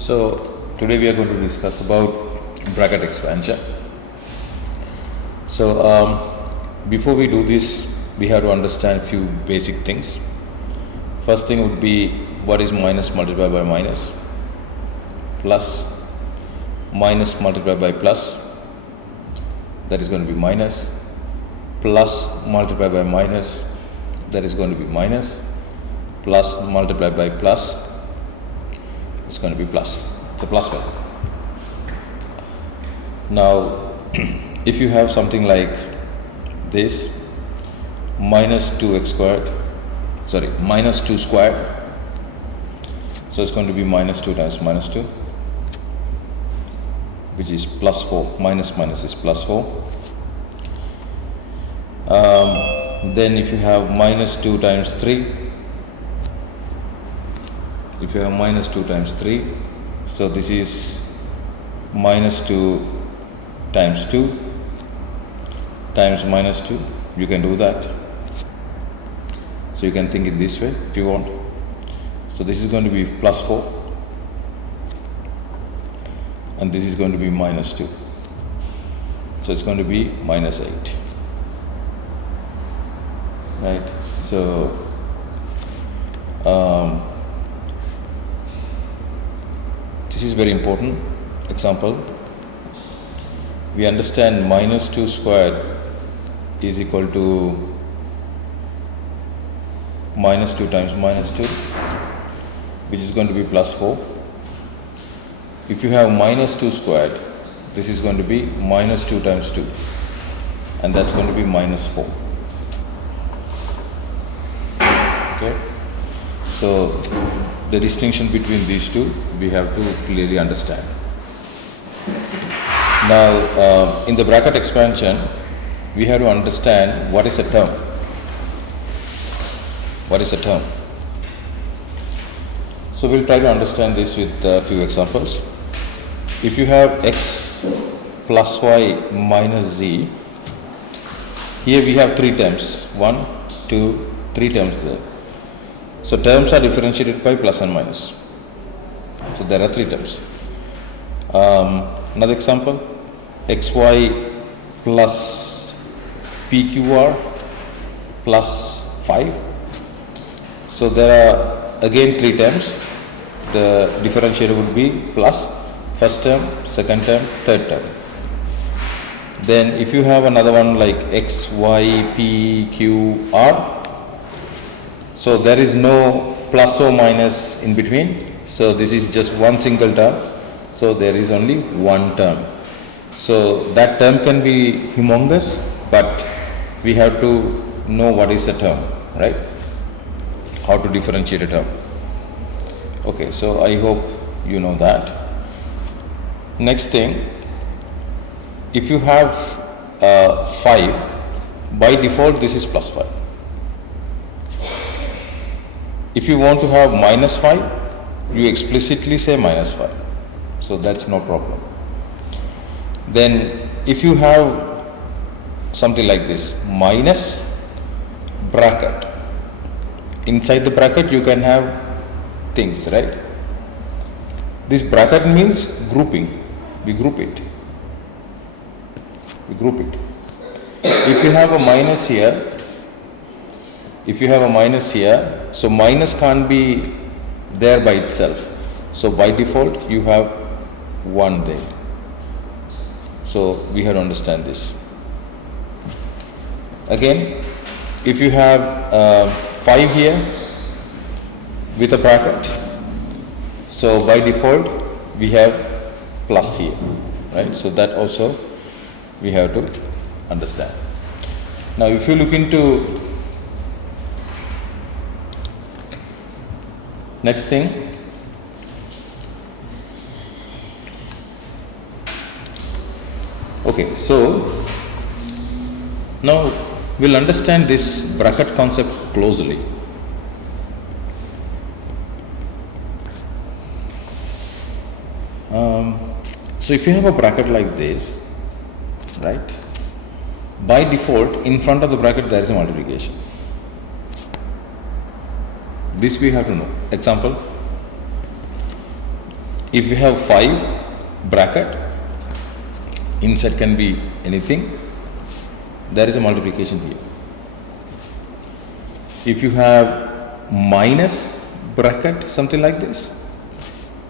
So today we are going to discuss about bracket expansion. Before we do this, we have to understand few basic things. First thing would be what is minus multiplied by minus, plus minus multiplied by plus, that is going to be minus, plus multiplied by minus, that is going to be minus, plus multiplied by plus, it's going to be plus. It's a plus value. Now if you have something like this, minus 2x squared, minus 2 squared, so it's going to be minus 2 times minus 2, which is plus 4. Minus minus is plus 4. Then if you have minus 2 times 3, if you have minus 2 times 3, so this is minus 2 times 2 times minus 2. You can do that. So you can think it this way if you want. So this is going to be plus 4 and this is going to be minus 2. So it's going to be minus 8. Right? So this is very important. Example, we understand minus 2 squared is equal to minus 2 times minus 2, which is going to be plus 4. If you have minus 2 squared, this is going to be minus 2 times 2, and that's going to be minus 4. Okay? So the distinction between these two we have to clearly understand. Now in the bracket expansion, we have to understand what is a term. What is a term? So we'll try to understand this with a few examples. If you have x plus y minus z, here we have 3 terms. 1, 2, 3 terms there. So terms are differentiated by plus and minus. So there are 3 terms. Another example, xy plus pqr plus 5. So there are again 3 terms. The differentiator would be plus first term, second term, third term. Then if you have another one like x, y, p, q, r, so there is no plus or minus in between. So this is just one single term. So there is only one term. So that term can be humongous, but we have to know what is a term, right? How to differentiate a term. Okay, so I hope you know that. Next thing, if you have 5, by default this is plus 5. If you want to have minus 5, you explicitly say minus 5. So that's no problem. Then if you have something like this, minus bracket, inside the bracket you can have things, right? This bracket means grouping. We group it. If you have a minus here, so minus can't be there by itself. So by default you have 1 there. So we have to understand this. Again, if you have 5 here with a bracket, so by default we have plus here, right? So that also we have to understand. Now if you look into next thing, okay, so now we'll understand this bracket concept closely. So if you have a bracket like this, right, by default in front of the bracket there is a multiplication. This we have to know. Example, if you have 5 bracket, inside can be anything, there is a multiplication here. If you have minus bracket, something like this,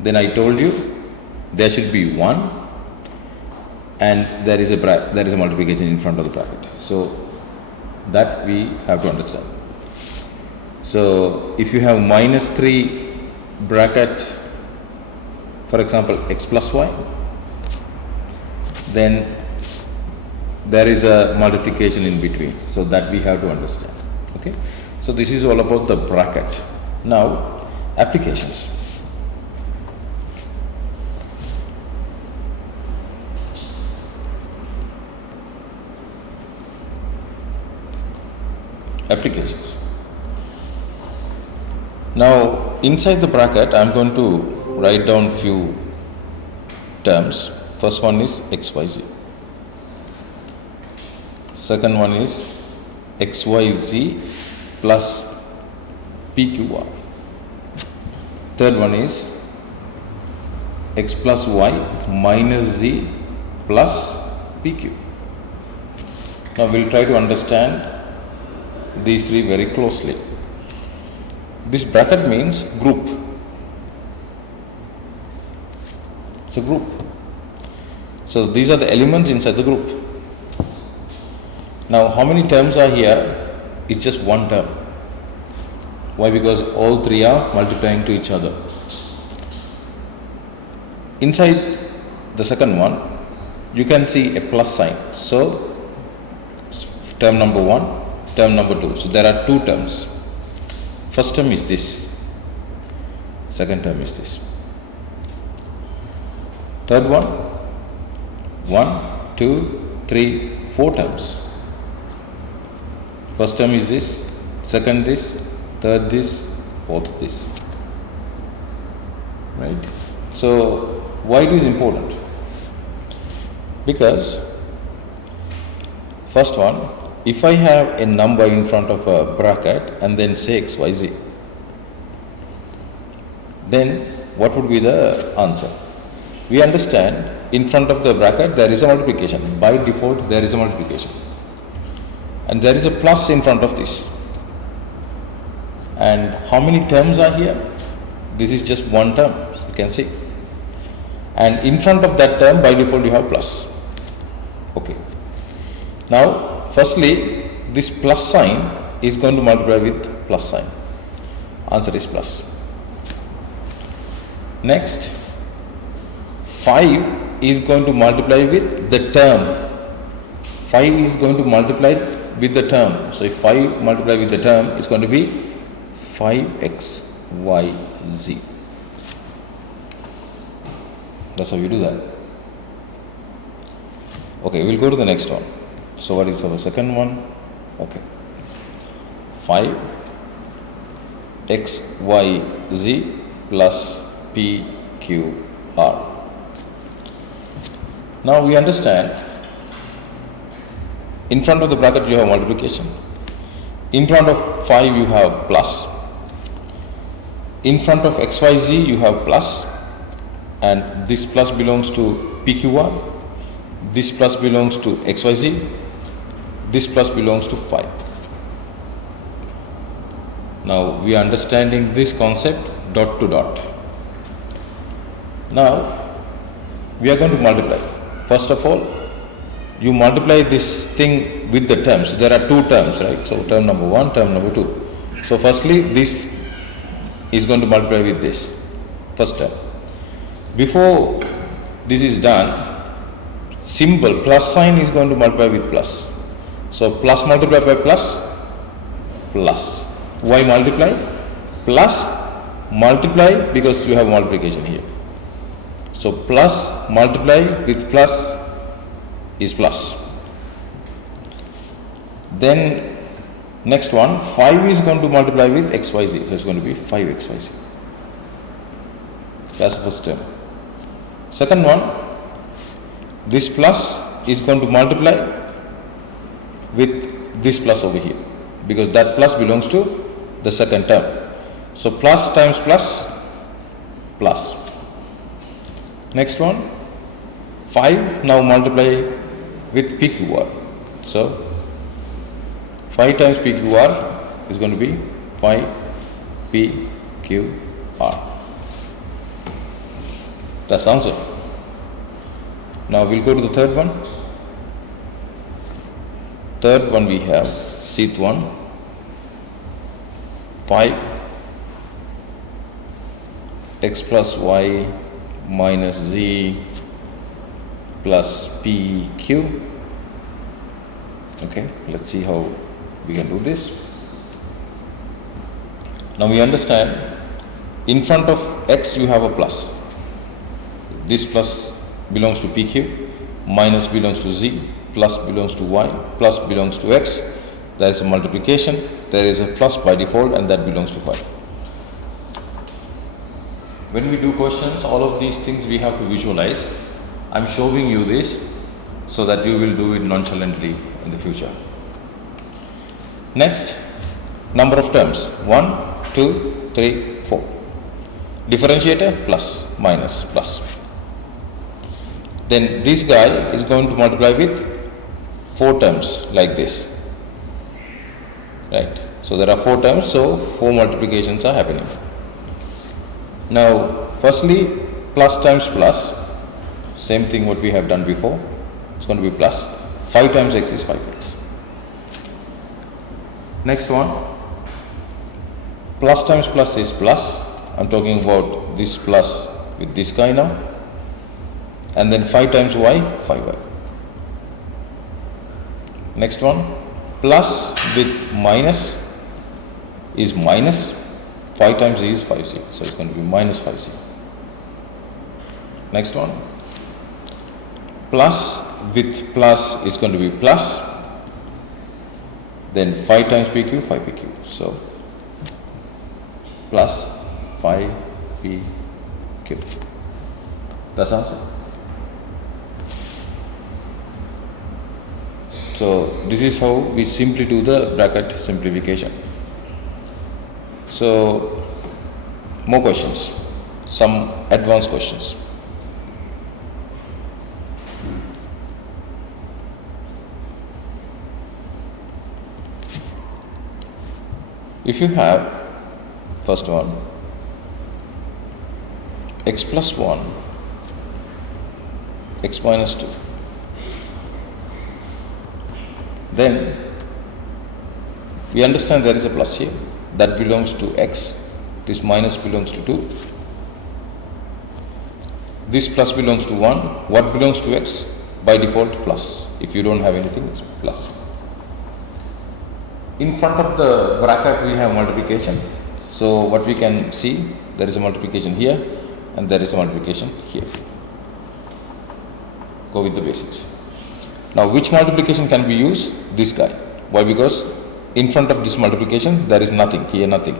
then I told you there should be 1 and there is a multiplication in front of the bracket. So that we have to understand. So if you have minus 3 bracket, for example x plus y, then there is a multiplication in between. So that we have to understand. Okay. So this is all about the bracket. Now applications. Applications. Now inside the bracket I am going to write down few terms. First one is xyz. Second one is xyz plus pqr. Third one is x plus y minus z plus pq. Now we'll try to understand these three very closely. This bracket means group. It's a group. So these are the elements inside the group. Now how many terms are here? It's just one term. Why? Because all three are multiplying to each other. Inside the second one, you can see a plus sign. So term number 1, term number 2. So there are 2 terms. First term is this. Second term is this. Third one, 1, 2, 3, 4 terms. First term is this, second this, third this, fourth this. Right? So why it is important? Because first one, if I have a number in front of a bracket and then say xyz, then what would be the answer? We understand in front of the bracket there is a multiplication. By default there is a multiplication. And there is a plus in front of this. And how many terms are here? This is just one term, you can see. And in front of that term by default you have plus. Okay. Now firstly, this plus sign is going to multiply with plus sign. Answer is plus. Next, 5 is going to multiply with the term. 5 is going to multiply with the term. So if 5 multiply with the term, it's going to be 5xyz. That's how you do that. Okay, we'll go to the next one. So what is our second one? Okay. 5xyz plus pqr. Now we understand in front of the bracket you have multiplication. In front of 5 you have plus. In front of xyz you have plus, and this plus belongs to pqr. This plus belongs to xyz. This plus belongs to 5. Now we are understanding this concept dot to dot. Now we are going to multiply. First of all, you multiply this thing with the terms. There are 2 terms, right? So term number 1, term number 2. So firstly, this is going to multiply with this first term. Before this is done, symbol plus sign is going to multiply with plus. So plus multiplied by plus, plus. Why multiply? Plus multiply because you have multiplication here. So plus multiply with plus is plus. Then next one, 5 is going to multiply with xyz. So it's going to be 5xyz. That's the first term. Second one, this plus is going to multiply with this plus over here, because that plus belongs to the second term. So plus times plus, plus. Next one, 5 now multiply with PQR. So 5 times PQR is going to be 5 PQR. That's the answer. Now we'll go to the third one. Third one we have sheet 1, 5 x plus y minus z plus pq. Okay, let's see how we can do this. Now we understand, in front of x you have a plus. This plus belongs to pq, minus belongs to z, plus belongs to y, plus belongs to x. There is a multiplication, there is a plus by default, and that belongs to 5. When we do questions, all of these things we have to visualize. I'm showing you this so that you will do it nonchalantly in the future. Next, number of terms, 1, 2, 3, 4. Differentiator, plus, minus, plus. Then this guy is going to multiply with 4 terms like this. Right? So there are 4 terms, so 4 multiplications are happening. Now, firstly, plus times plus, same thing what we have done before. It's going to be plus. 5 times x is 5x. Next one, plus times plus is plus. I'm talking about this plus with this guy now. And then 5 times y, 5y. Next one, plus with minus is minus. 5 times z is 5z, so it's going to be minus 5z. Next one, plus with plus is going to be plus. Then 5 times pq, 5pq. So plus 5pq. That's the answer. So this is how we simply do the bracket simplification. So more questions, some advanced questions. If you have, first one, x plus 1, x minus 2, then we understand there is a plus here, that belongs to x, this minus belongs to 2, this plus belongs to 1, what belongs to x? By default plus, if you don't have anything it's plus. In front of the bracket we have multiplication, so what we can see, there is a multiplication here and there is a multiplication here. Go with the basics. Now which multiplication can we use? This guy. Why? Because in front of this multiplication there is nothing, here nothing.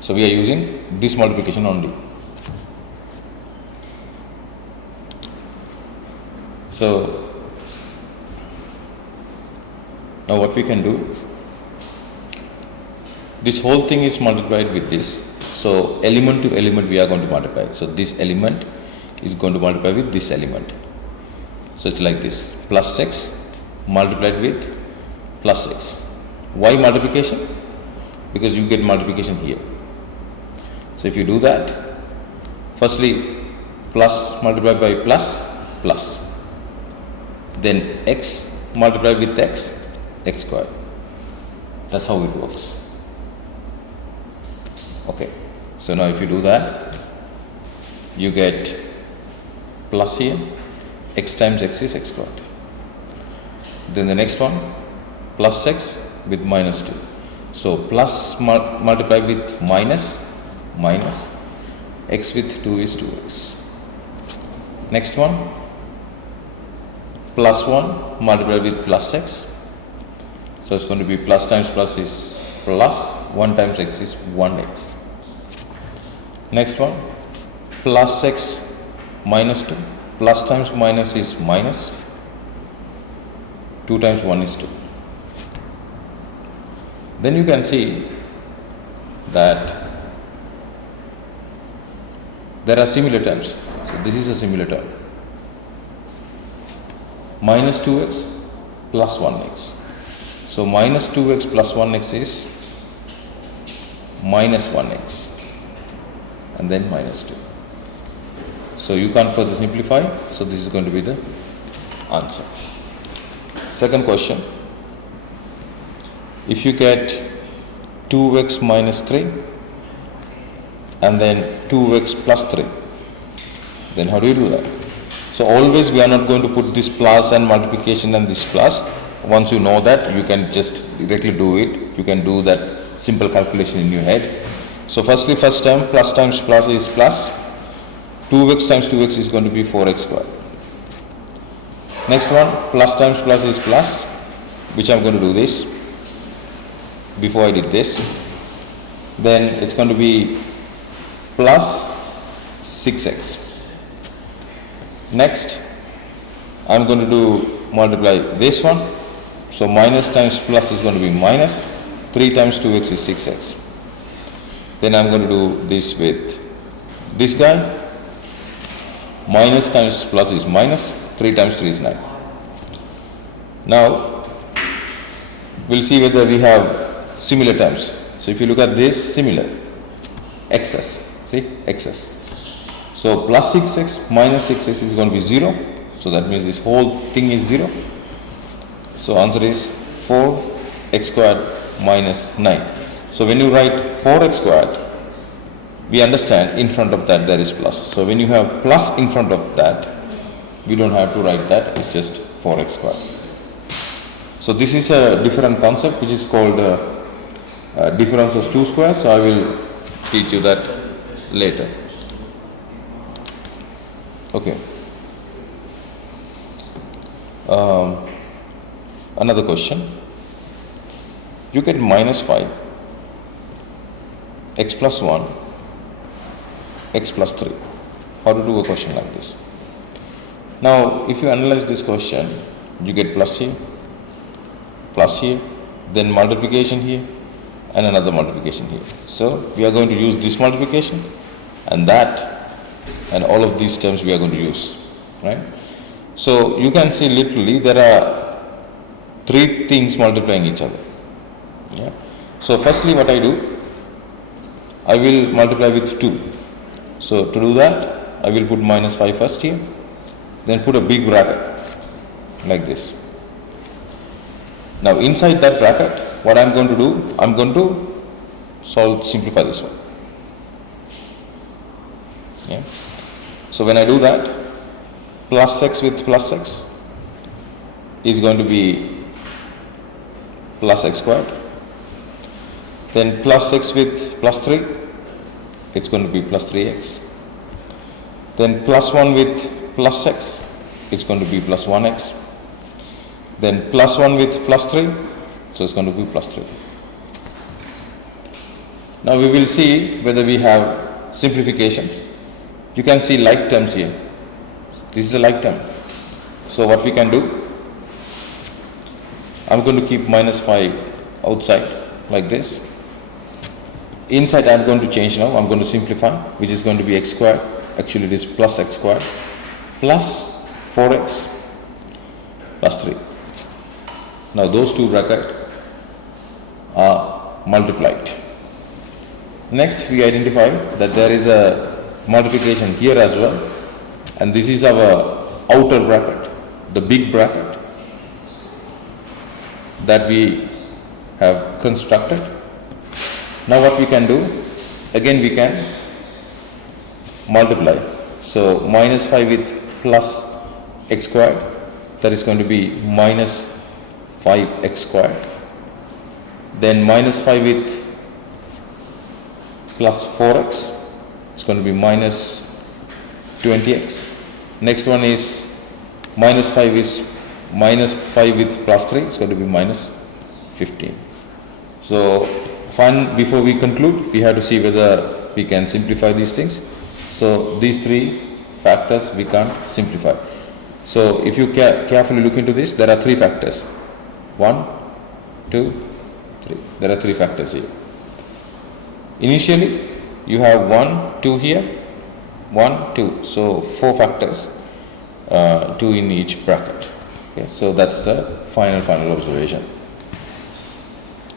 So we are using this multiplication only. So now what we can do, this whole thing is multiplied with this. So element to element we are going to multiply. So this element is going to multiply with this element. So it's like this, plus x multiplied with plus x. Why multiplication? Because you get multiplication here. So if you do that, firstly plus multiplied by plus, plus. Then x multiplied with x, x squared. That's how it works. Okay. So now if you do that, you get plus here, x times x is x squared. Then the next one, plus x with minus 2. So plus multiplied with minus, minus, x with 2 is 2x. Next one, plus 1 multiplied with plus x. So it's going to be plus times plus is plus, 1 times x is 1x. Next one, plus x minus 2. Plus times minus is minus, 2 times 1 is 2. Then you can see that there are similar terms. So this is a similar term. Minus 2x plus 1x. So minus 2x plus 1x is minus 1x and then minus 2. So you can't further simplify. So this is going to be the answer. Second question. If you get 2x minus 3 and then 2x plus 3, then how do you do that? So always we are not going to put this plus and multiplication and this plus. Once you know that, you can just directly do it. You can do that simple calculation in your head. So firstly, first term, plus times plus is plus. 2x times 2x is going to be 4x squared. Next one, plus times plus is plus, which I'm going to do this. Before I did this, then it's going to be plus 6x. Next, I'm going to do multiply this one. So minus times plus is going to be minus. 3 times 2x is 6x. Then I'm going to do this with this guy. Minus times plus is minus. 3 times 3 is 9. Now, we'll see whether we have similar terms. So if you look at this, similar. Excess. See? Excess. So plus 6x minus 6x is going to be 0. So that means this whole thing is 0. So answer is 4x squared minus 9. So when you write 4x squared, we understand in front of that there is plus. So when you have plus in front of that, we don't have to write that. It's just 4x squared. So this is a different concept which is called difference of two squares. So I will teach you that later. Okay. Another question. You get minus 5, x plus 1, x plus 3. How to do a question like this? Now, if you analyze this question, you get plus here, then multiplication here, and another multiplication here. So we are going to use this multiplication and that, and all of these terms we are going to use, right? So you can see literally there are 3 things multiplying each other. Yeah. So firstly what I do, I will multiply with 2. So to do that, I will put minus 5 first here, then put a big bracket like this. Now inside that bracket, what I'm going to do, I'm going to simplify this one. Yeah. So when I do that, plus x with plus x is going to be plus x squared. Then plus x with plus 3, it's going to be plus 3x. Then plus 1 with plus x, it's going to be plus 1x. Then plus 1 with plus 3, so it's going to be plus 3. Now we will see whether we have simplifications. You can see like terms here. This is a like term. So what we can do, I'm going to keep minus 5 outside like this. Inside I'm going to change now. I'm going to simplify, which is going to be x squared. Actually it is plus x squared plus 4x plus 3. Now those two brackets are multiplied. Next we identify that there is a multiplication here as well, and this is our outer bracket, the big bracket that we have constructed. Now what we can do, again we can multiply. So minus 5 with plus x squared, that is going to be minus 5x squared. Then minus 5 with plus 4x, it's going to be minus 20x. Next one is minus 5 is minus 5 with plus 3, it's going to be minus 15. So before we conclude, we have to see whether we can simplify these things. So these 3 factors we can't simplify. So if you carefully look into this, there are 3 factors. 1, 2, 3. There are 3 factors here. Initially, you have 1, 2 here, 1, 2. So 4 factors, 2 in each bracket. Okay, so that's the final observation.